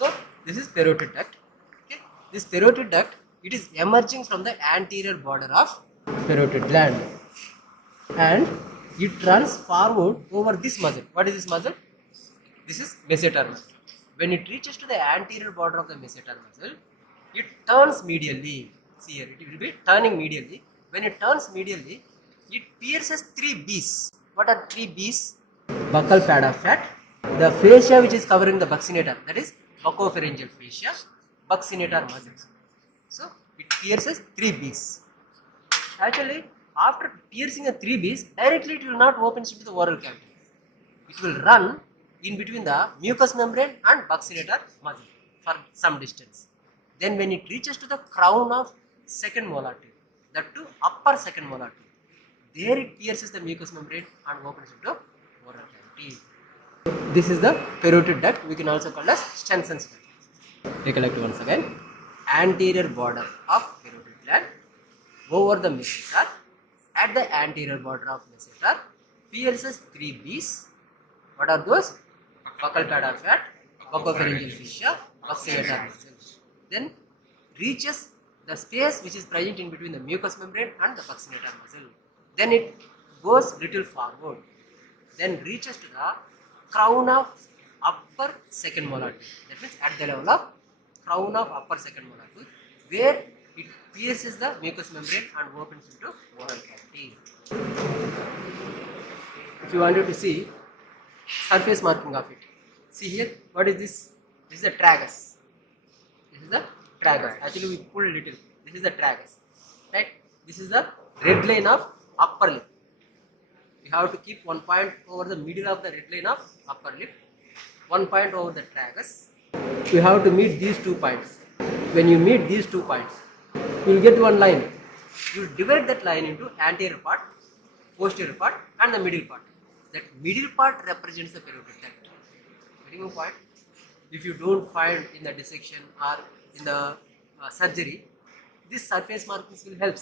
So this is parotid duct. Okay, this parotid duct, it is emerging from the anterior border of parotid gland, and it runs forward over this muscle. What is this muscle? This is masseter muscle. When it reaches to the anterior border of the masseter muscle, it turns medially. See here, it will be turning medially. When it turns medially, it pierces three B's. What are three B's? Buccal pad of fat, the fascia which is covering the buccinator, that is buccopharyngeal fascia, buccinator muscles. So it pierces three B's. Actually, after piercing the three B's, directly it will not open into the oral cavity. It will run in between the mucous membrane and buccinator muscle for some distance. Then when it reaches to the crown of second molar tooth, that to upper second molar tooth, there it pierces the mucous membrane and opens into oral cavity. This is the parotid duct. We can also call as Stenson's duct. Recollect once again. Anterior border of parotid gland over the masseter, at the anterior border of masseter, pierces three B's. What are those? Buccal pad of fat, buccopharyngeal fascia, buccinator muscles. Then reaches the space which is present in between the mucous membrane and the buccinator muscle. Then it goes little forward. Then reaches to the crown of upper second molar tooth. That means at the level of crown of upper second molar tooth, where it pierces the mucous membrane and opens into oral cavity. If you wanted to see surface marking of it, see here, what is this? This is the tragus. This is the tragus. Actually, we pull little. This is the tragus, right? This is the red line of upper lip. You have to keep 1 point over the middle of the red line of upper lip, 1 point over the tragus. You have to meet these 2 points. When you meet these 2 points, you will get one line. You divide that line into anterior part, posterior part, and the middle part. That middle part represents the parotid duct. Getting my point? If you don't find in the dissection or in the surgery, this surface markings will help.